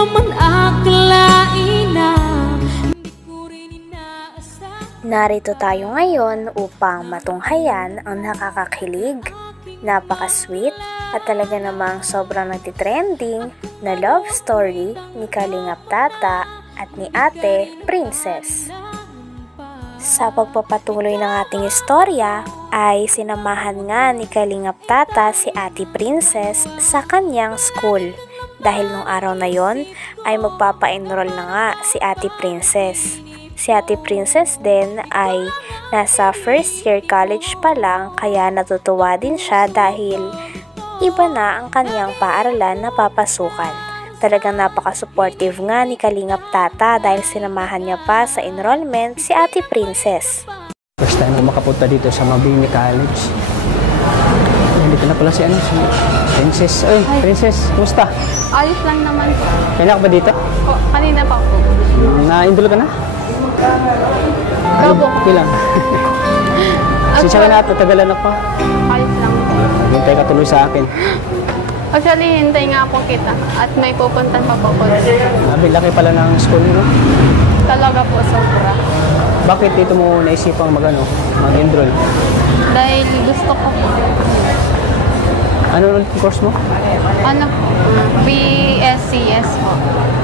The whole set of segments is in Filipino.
naman akalain na hindi ko rin inaasahan. Narito tayo ngayon upang matunghayan ang nakakakilig, napaka-sweet at talaga namang sobrang nagtitrending na love story ni Kalingap Tata at ni Ate Princess. Sa pagpapatuloy ng ating istorya ay sinamahan nga ni Kalingap Tata si Ate Princess sa kanyang school dahil nung araw na yon ay magpapa-enroll na nga si Ate Princess. Si Ate Princess din ay nasa first year college pa lang kaya natutuwa din siya dahil iba na ang kanyang paaralan na papasukan. Talagang napaka-supportive nga ni Kalingap Tata dahil sinamahan niya pa sa enrollment si Ate Princess. First time ko makapunta dito sa Mabini College. Dito na pala si Princess. Ay, Princess, kumusta? Ayos lang naman po. Kailan ka ba dito? O, kanina pa po. Na-indul ka na? Ikaw po. Okay lang. Sisa ka na, tatagalan na pa. Ayos lang po. Hintay ka tuloy sa akin. Actually, hintay nga po kita at may pupuntan pa po po. Laki pala ng school mo. Talaga po, sobra. Bakit dito mo naisipang mag-enroll? Dahil gusto ko po. Ano ulit yung course mo? Ano po? PSCS po.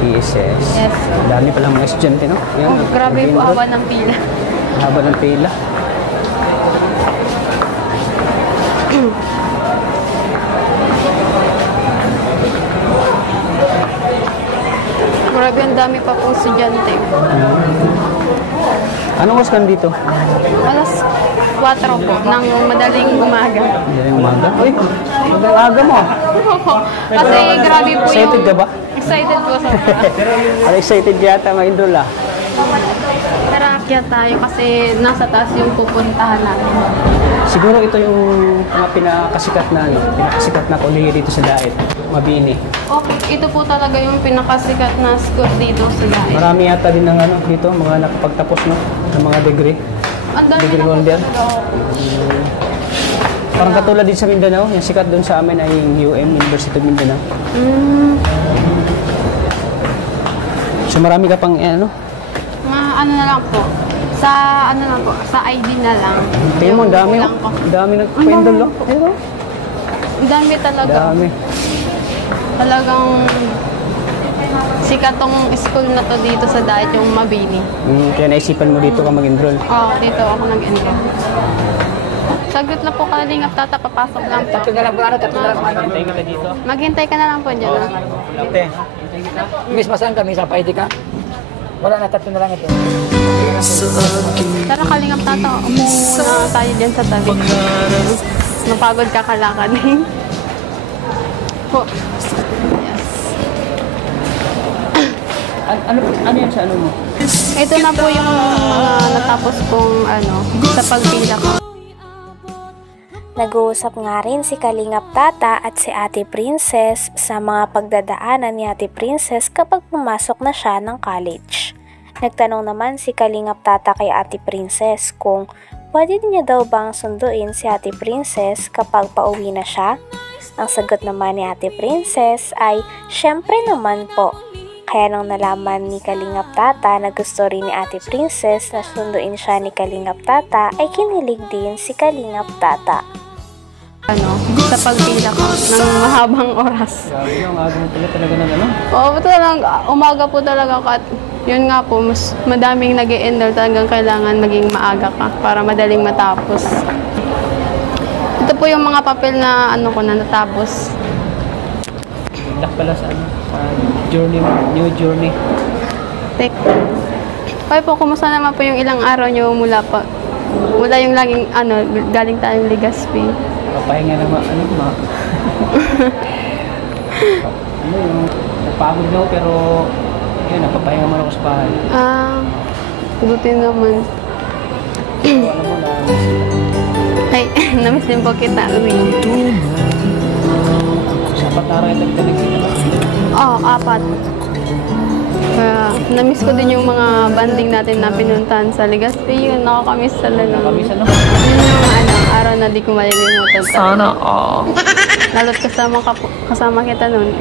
PSS. Yes. Dami palang mga estudyante, no? Yan, Oh, grabe po, haba ng pila. Haba ng pila. Grabe, ang dami pa po estudyante. Anong oras ka dito? Alas 4 po, ng madaling umaga. Madaling umaga? Uy, madaling aga mo. Kasi grabe po yung... Excited ka ba? Excited po sobra. Excited yata ma-enroll ah. Tara, akyat tayo kasi nasa taas yung pupuntahan natin. Siguro ito yung mga pinakasikat na kolehiyo dito sa Daet, Mabini. Okay, ito po talaga yung pinakasikat na school dito sa Daet. Marami yata din ng dito, mga nakapagtapos no, ng mga degree. Ang dami Degree na po holder. talaga. Parang katulad din sa Mindanao, yung sikat doon sa amin ay yung University of Mindanao. So marami ka pang Ano na lang po. Sa ID na lang. Tingnan mo, ang dami. Kulang po. Ang dami nagpa-enroll, no? Ang dami talaga. Dami. Talagang sikat tong school na to dito sa Daet, yung Mabini. Kaya naisipan mo dito ka mag-enroll. Oo, dito ako nag-enroll. Saglit lang po, Kalingap Tata, papasok lang po. Tatlo na lang po. Hintay ka dito. Maghintay ka na lang po dyan. Ate. Miss, masaan kami? Sa ID ka? Wala na, tatlo na lang ito. Tara, Kalingap Tata, muna tayo dyan sa tabi. Napagod ka kalakanin. Po. Yes. Ano yan sa ano mo? Ito na po yung mga natapos kong sa pagpila ko. Nag-uusap nga rin si Kalingap Tata at si Ate Princess sa mga pagdadaanan ni Ate Princess kapag pumasok na siya ng college. Nagtanong naman si Kalingap Tata kay Ate Princess kung pwede niya daw bang sunduin si Ate Princess kapag pauwi na siya. Ang sagot naman ni Ate Princess ay syempre naman po. Kaya nung nalaman ni Kalingap Tata na gusto rin ni Ate Princess na sunduin siya ni Kalingap Tata ay kinilig din si Kalingap Tata. Sa pagpila ko ng mahabang oras. Grabe yung aga mo pala talaga ng Oo, talagang umaga po talaga at yun nga po, mas madaming nag-e-enroll, talagang kailangan maging maaga ka para madaling matapos. Ito po yung mga papel na ko na natapos. Lock pala sa journey mo, new journey. Tek. Kaya po, kumusta naman po yung ilang araw nyo mula yung laging, galing tayong Legazpi? Papahinga naman, yung napagod na ako pero yun, napapahinga man ako sa bahay. Buti naman. So, alam mo na, Ay, namiss din po kita, Uwi. sapat na rin nagtanig sila. Oo, 4. Kaya, namiss ko din yung mga banding natin na pinuntahan sa Legazpi. Yun, nakakamiss talaga. Nakakamiss Yun yung araw na di ko malilimutan. Sana, Lalo't kasama kita nun.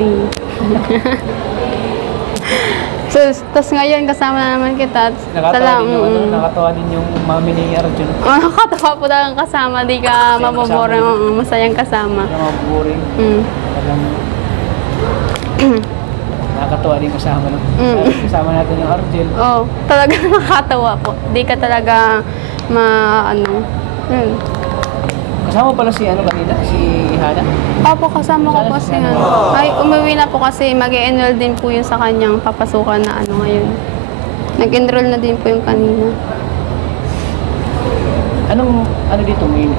Tapos ngayon kasama na naman kita. Nakatawa din yung, nakatawa din yung mami ni Arjun. Nakakatawa po talagang kasama. Di ka maboboring. Masayang kasama. Hindi ka maboboring. Talagang nakakatawa din kasama. No? Kasama natin yung Arjun. Oo, talagang nakakatawa po. Di ka talaga Kasama pala si kanina, si Hana. Opo, kasama ko po si Ay, umuwi na po kasi mag-e-enroll din po yun sa kanyang papasukan na ngayon. Nag-enroll na din po yung kanina. Ano dito? May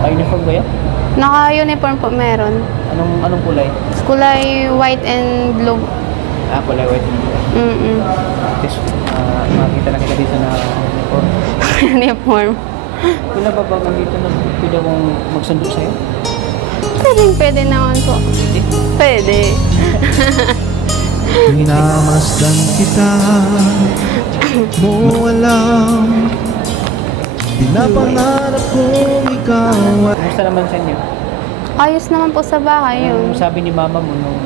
naka-uniform ba yan? Naka-uniform po meron. Anong kulay? Kulay white and blue. Kulay white and blue. Makikita lang kita dito na uniform. Uniform. Wala ba dito na pwede akong magsundo sa'yo? Pwede naman po. Pwede. Minamasdan kita, mo alam, pinapangarap kong ikaw. Kumusta naman sa inyo? Ayos naman po sa bahay yun. Sabi ni mama mo nung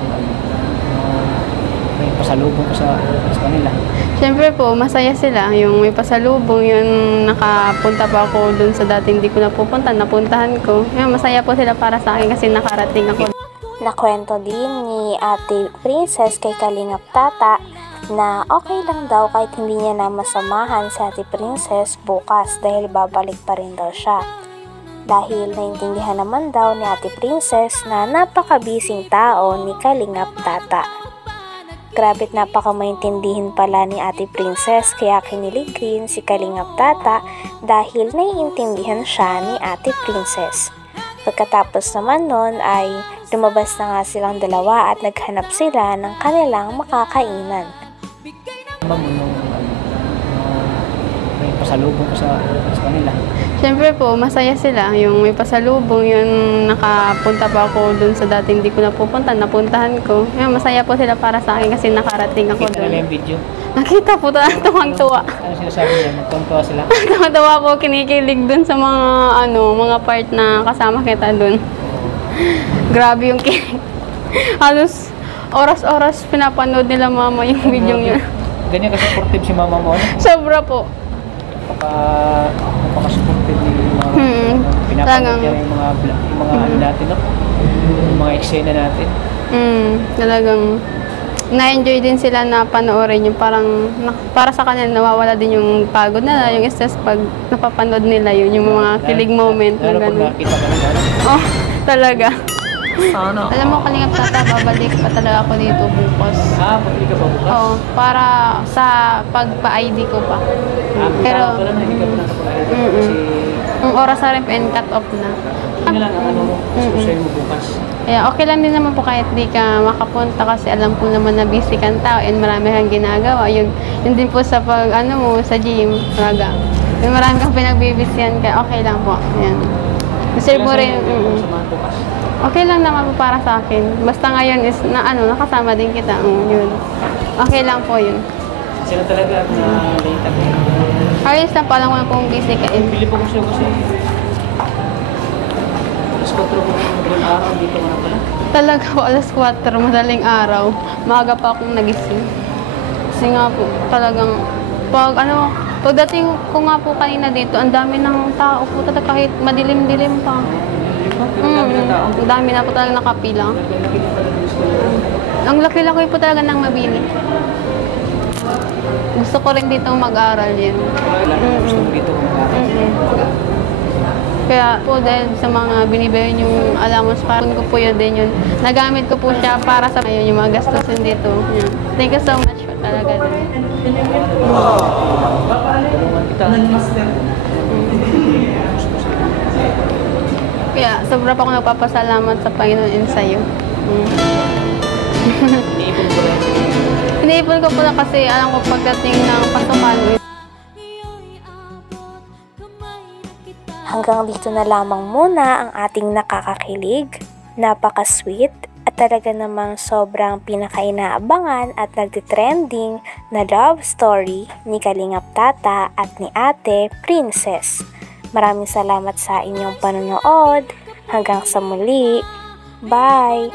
may pasalubong ko sa kanila. Siyempre po, masaya sila. Yung may pasalubong, yun nakapunta pa ako dun sa dating di ko napuntahan ko. Yun, masaya po sila para sa akin kasi nakarating ako. Nakwento din ni Ate Princess kay Kalingap Tata na okay lang daw kahit hindi niya na masamahan si Ate Princess bukas dahil babalik pa rin daw siya. Dahil naintindihan naman daw ni Ate Princess na napakabising tao ni Kalingap Tata. Grabe't napakamaintindihin pala ni Ate Princess kaya kinilig rin si Kalingap Tata dahil naiintindihan siya ni Ate Princess. Pagkatapos naman nun ay lumabas na nga silang dalawa at naghanap sila ng kanilang makakainan. May pasalubong ko sa kanila. Siyempre po, masaya sila. Yung may pasalubong, yun nakapunta pa ako dun sa dating di ko napuntahan ko. Yun, masaya po sila para sa akin kasi nakarating ako Nakita dun. nila yung video? Nakita po, tuwang-tuwa. Ano sinasabi niya? Tuwang-tuwa sila? Tuwang-tuwa po, kinikilig dun sa mga part na kasama kita dun. Grabe yung kilig. Halos oras-oras pinapanood nila mama yung video yun. Ganyan ka-supportive si mama mo? Sobra po. Napaka-supportive ni mga pinapanood niya yung mga ano natin, no? Yung mga eksena natin. Talagang na-enjoy din sila na panoorin yung para sa kanila nawawala din yung pagod na yung stress pag napapanood nila yun, yung mga kilig moment na gano'n. Lalo pag nakita ka na gano'n. Oh, talaga. Alam mo, Kalingap Tata, babalik pa talaga ako dito bukas. Babalik ka pa bukas? Oo, para sa pagpa-ID ko pa. Pero, hindi ka pa nakapag-ID kasi ang oras na rin and cut off na. yun lang ang susunod mo bukas. Yeah, okay lang din naman po kahit di ka makapunta kasi alam ko naman na busy kang tao and marami kang ginagawa. Yun din po sa sa gym, talaga. Yung marami kang pinagbibisyan kaya okay lang po. Yan. Deserve mo rin. Okay lang naman po para sa akin. Basta ngayon is nakasama din kita. Yun. Okay lang po yun. Sila talaga na late ako. Ayos na pa lang ko na kung busy ka. Pili po ko siya kasi alas 4 po madaling araw dito ko na pala. Talaga po, alas 4, madaling araw. Maaga pa akong nagising. Kasi nga po, talagang pagdating ko nga po kanina dito, ang dami ng tao po talaga kahit madilim-dilim pa. Ang dami na po talaga nakapila. Ang laki-laki po talaga ng mabili. Gusto ko rin dito mag-aral yun. Gusto ko dito mag-aral. Kaya po dahil sa mga binibayan yung allowance, parang ko po yun din yun. Nagamit ko po siya para sa yung mga gastusin dito. Yan. Thank you so much po talaga din. Kaya sobra pa ako nagpapasalamat sa Panginoon and sa iyo. Iniipon ko po na kasi alam ko pagdating ng pasukan. Hanggang dito na lamang muna ang ating nakakakilig, napaka-sweet at talaga namang sobrang pinakainaabangan at nagtitrending na love story ni Kalingap Tata at ni Ate Princess. Maraming salamat sa inyong panonood. Hanggang sa muli. Bye!